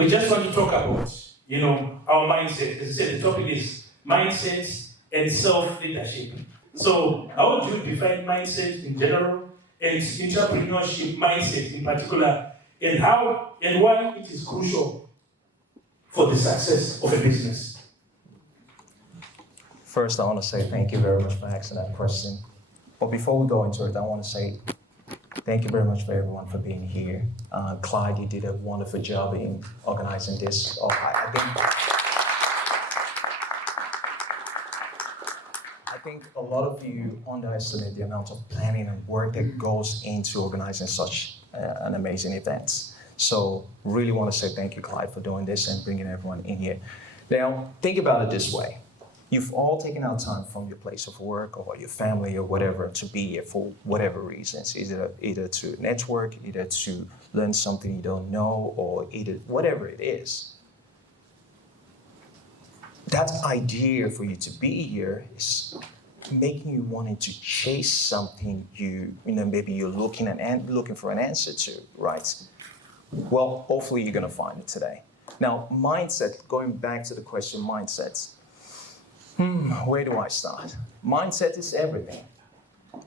we just want to talk about, our mindset. As I said, the topic is mindset and self-leadership. So how would you define mindset in general and entrepreneurship mindset in particular, and how and why it is crucial for the success of a business? First, I want to say thank you very much for asking that question. But before we go into it, I want to say thank you very much for everyone for being here. Clyde, you did a wonderful job in organizing this. I think a lot of you underestimate the amount of planning and work that goes into organizing such an amazing event. So really want to say thank you, Clyde, for doing this and bringing everyone in here. Now, think about it this way. You've all taken out time from your place of work or your family or whatever to be here for whatever reasons, either to network, either to learn something you don't know, or either whatever it is. That idea for you to be here is making you wanting to chase something maybe you're looking for an answer to, right? Well, hopefully you're gonna find it today. Now, mindset, going back to the question mindsets. Where do I start? Mindset is everything.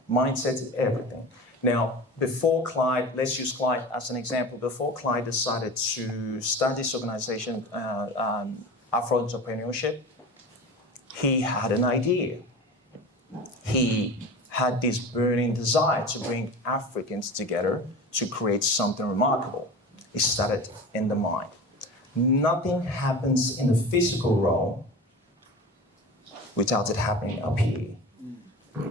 Mindset is everything. Now, before Clyde, let's use Clyde as an example. Before Clyde decided to start this organization, Afropreneur, he had an idea. He had this burning desire to bring Africans together to create something remarkable. It started in the mind. Nothing happens in the physical realm without it happening up here,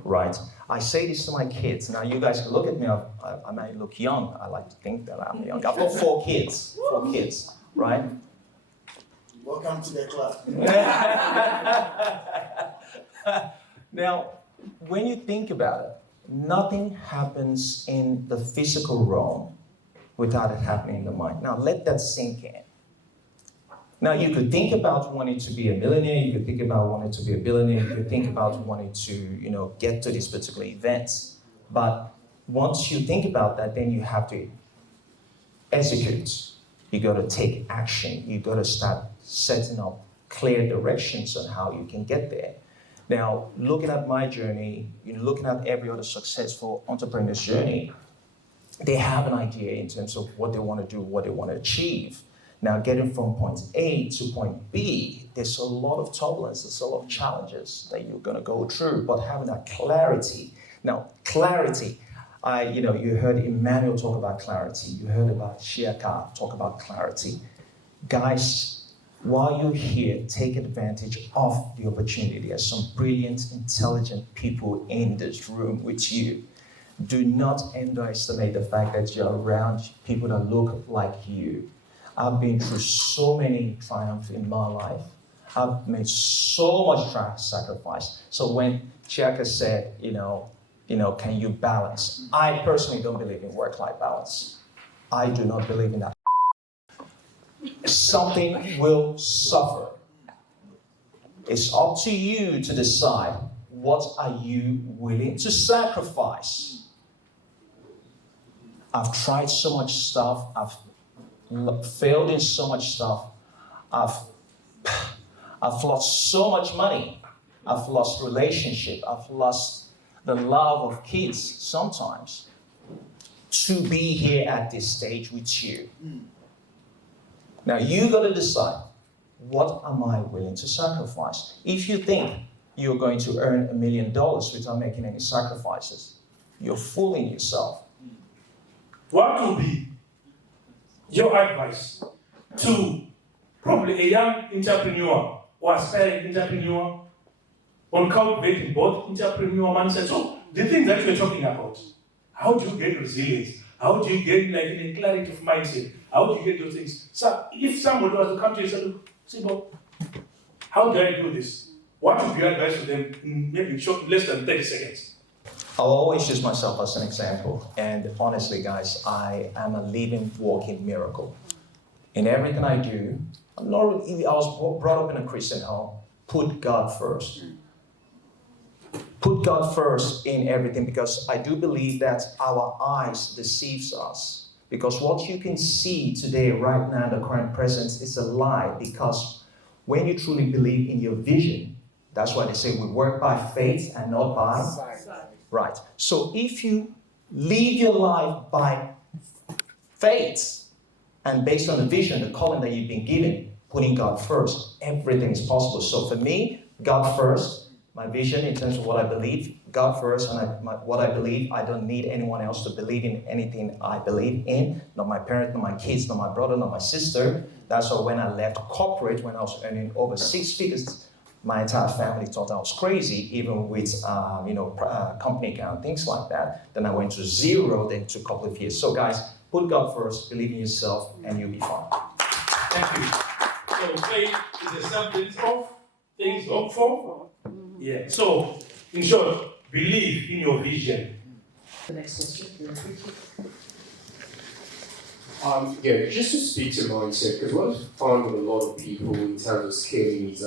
right? I say this to my kids. Now you guys can look at me, I might look young. I like to think that I'm young. I've got four kids, right? Welcome to the club. Now, when you think about it, nothing happens in the physical realm without it happening in the mind. Now let that sink in. Now, you could think about wanting to be a millionaire, you could think about wanting to be a billionaire, you could think about wanting to, get to these particular events. But once you think about that, then you have to execute. You got to take action. You got to start setting up clear directions on how you can get there. Now, looking at my journey, looking at every other successful entrepreneur's journey, they have an idea in terms of what they want to do, what they want to achieve. Now, getting from point A to point B, there's a lot of turbulence, there's a lot of challenges that you're going to go through, but having that clarity. Now, clarity, you heard Emmanuel talk about clarity. You heard about Shiaka talk about clarity. Guys, while you're here, take advantage of the opportunity. There's some brilliant, intelligent people in this room with you. Do not underestimate the fact that you're around people that look like you. I've been through so many triumphs in my life. I've made so much sacrifice. So when Chiaka said, can you balance? I personally don't believe in work-life balance. I do not believe in that. Something will suffer. It's up to you to decide what are you willing to sacrifice. I've tried so much stuff. I've failed in so much stuff. I've lost so much money. I've lost relationship. I've lost the love of kids sometimes to be here at this stage with you. Now you got to decide, what am I willing to sacrifice? If you think you're going to earn $1 million without making any sacrifices, you're fooling yourself. What will be your advice to probably a young entrepreneur or aspiring entrepreneur on cultivating both entrepreneur mindset? So the things that we're talking about, how do you get resilience? How do you get a clarity of mindset? How do you get those things? So if somebody was to come to you and say, Sibo, how do I do this? What would be your advice to them in maybe less than 30 seconds? I'll always use myself as an example. And honestly, guys, I am a living, walking miracle. In everything I do, I was brought up in a Christian home. Put God first. Put God first in everything, because I do believe that our eyes deceives us. Because what you can see today, right now, in the current present, is a lie. Because when you truly believe in your vision, that's why they say we work by faith and not by sight. Right. So if you live your life by faith and based on the vision, the calling that you've been given, putting God first, everything is possible. So for me, God first. My vision in terms of what I believe, God first, and what I believe, I don't need anyone else to believe in anything I believe in. Not my parents, not my kids, not my brother, not my sister. That's why when I left corporate, when I was earning over 6 figures, my entire family thought I was crazy, even with company account, things like that. Then I went to zero, then took a couple of years. So guys, put God first, believe in yourself, and you'll be fine. Thank you. So faith is a substance of things hoped for. Yeah. So, in short, believe in your vision. The next question. Yeah, just to speak to mindset, because what I've found with a lot of people in terms of scaling is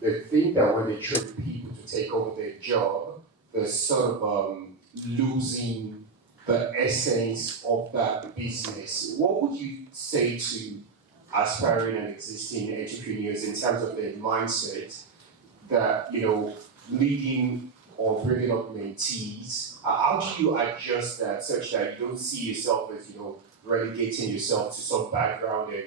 they think that when they train people to take over their job, they're sort of losing the essence of that business. What would you say to aspiring and existing entrepreneurs in terms of their mindset that, leading or bringing up mentees? How do you adjust that such that you don't see yourself as, relegating yourself to some background and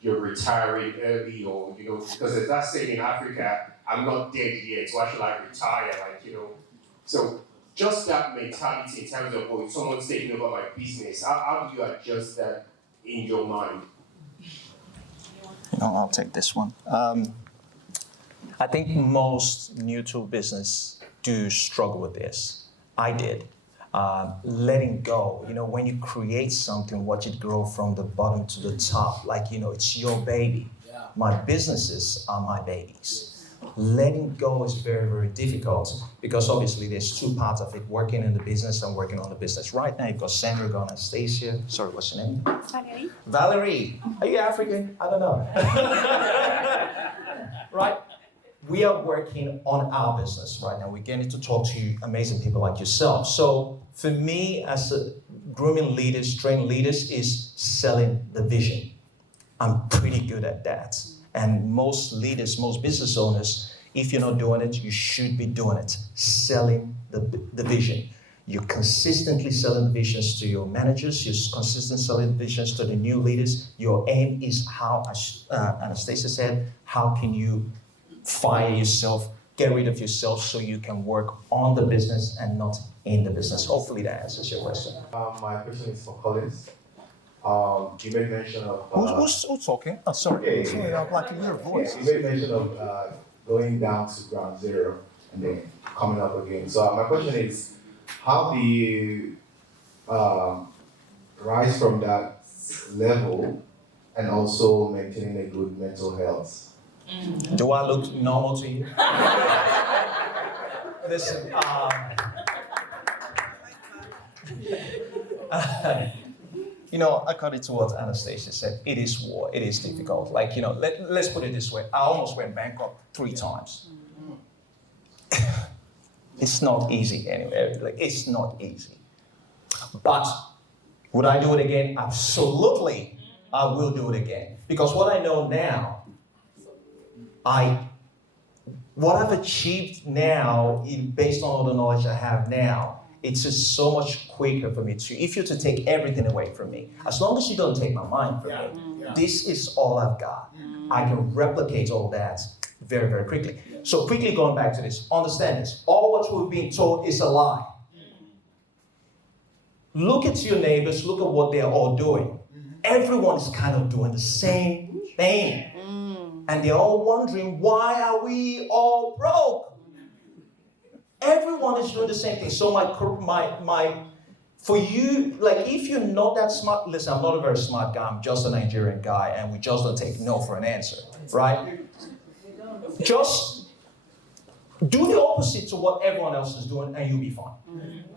you're retiring early, or, because as that saying in Africa, I'm not dead yet, why should I retire? So just that mentality in terms of, if someone's taking over my business, how do you adjust that in your mind? I'll take this one. I think most new to business do struggle with this. I did. Letting go. When you create something, watch it grow from the bottom to the top. It's your baby. Yeah. My businesses are my babies. Letting go is very, very difficult because obviously there's two parts of it, working in the business and working on the business. Right now you've got Sandra, you've got Anastasia. Sorry, what's your name? Valerie. Valerie. Are you African? I don't know. Right? We are working on our business right now. We're getting to talk to amazing people like yourself. So for me, as a grooming leaders, training leaders, is selling the vision. I'm pretty good at that. And most leaders, most business owners, if you're not doing it, you should be doing it. Selling the vision. You're consistently selling the visions to your managers. You're consistently selling the visions to the new leaders. Your aim is how, as Anastasia said, how can you fire yourself, get rid of yourself so you can work on the business and not in the business. Hopefully that answers your question. My question is for Collins. You made mention of... Who's talking? Oh, sorry. Sorry, I'm like your voice. You made mention of going down to ground zero and then coming up again. So my question is, how do you rise from that level and also maintaining a good mental health? Do I look normal to you? Listen, I cut it to what Anastasia said. It is war. It is difficult. Let's put it this way. I almost went bankrupt 3 times. It's not easy anyway. It's not easy. But would I do it again? Absolutely. I will do it again. Because what I know now, what I've achieved now, based on all the knowledge I have now, it's just so much quicker for me if you're to take everything away from me, as long as you don't take my mind from me, this is all I've got. I can replicate all that very, very quickly. So quickly going back to this, understand this. All what we're being told is a lie. Look at your neighbors, look at what they're all doing. Everyone is kind of doing the same thing. And they're all wondering, why are we all broke? Everyone is doing the same thing. So for you, if you're not that smart, listen, I'm not a very smart guy. I'm just a Nigerian guy, and we just don't take no for an answer, right? Just do the opposite to what everyone else is doing, and you'll be fine.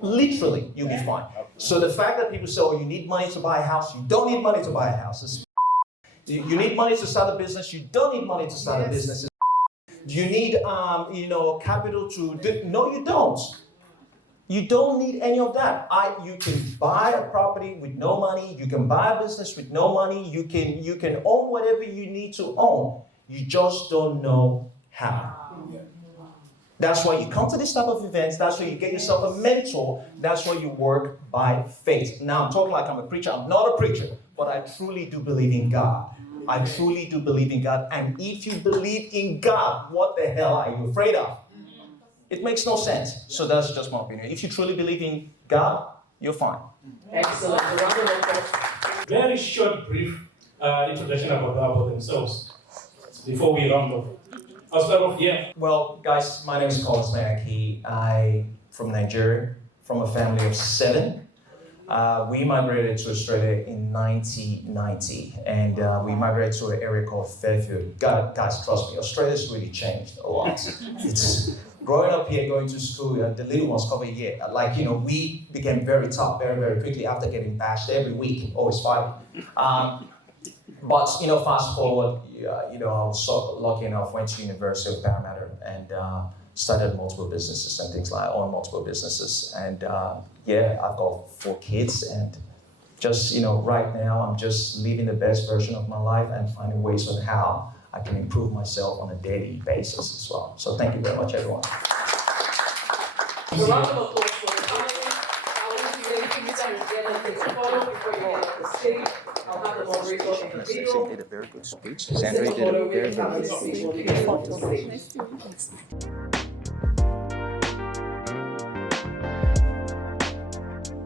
Literally, you'll be fine. So the fact that people say, you need money to buy a house, you don't need money to buy a house. You need money to start a business, you don't need money to start a business. Do you need capital to do? No, you don't. You don't need any of that. You can buy a property with no money. You can buy a business with no money. You can own whatever you need to own. You just don't know how. That's why you come to this type of events. That's why you get yourself a mentor. That's why you work by faith. Now, I'm talking like I'm a preacher. I'm not a preacher, but I truly do believe in God. I truly do believe in God. And if you believe in God, what the hell are you afraid of? It makes no sense. So that's just my opinion. If you truly believe in God, you're fine. Excellent. A round of applause. Very short, brief introduction about themselves before we round off. I'll start off here. Well, guys, my name is Mayaki. I'm from Nigeria, from a family of 7. We migrated to Australia in 1990, and we migrated to an area called Fairfield. Guys, trust me, Australia's really changed a lot. It's growing up here, going to school, the little ones cover a year. We became very tough very, very quickly after getting bashed every week, always fighting. But fast forward, I was so lucky enough, went to University of Parramatta and started multiple businesses and things like own multiple businesses. And I've got 4 kids, and just right now I'm just living the best version of my life and finding ways on how I can improve myself on a daily basis as well. So thank you very much, everyone. A round of applause for the coming. I want to say thank you guys again and take a photo before you get off the stage. I'll have the moderator of the video. Did a very good speech. Sandra did a very good speech.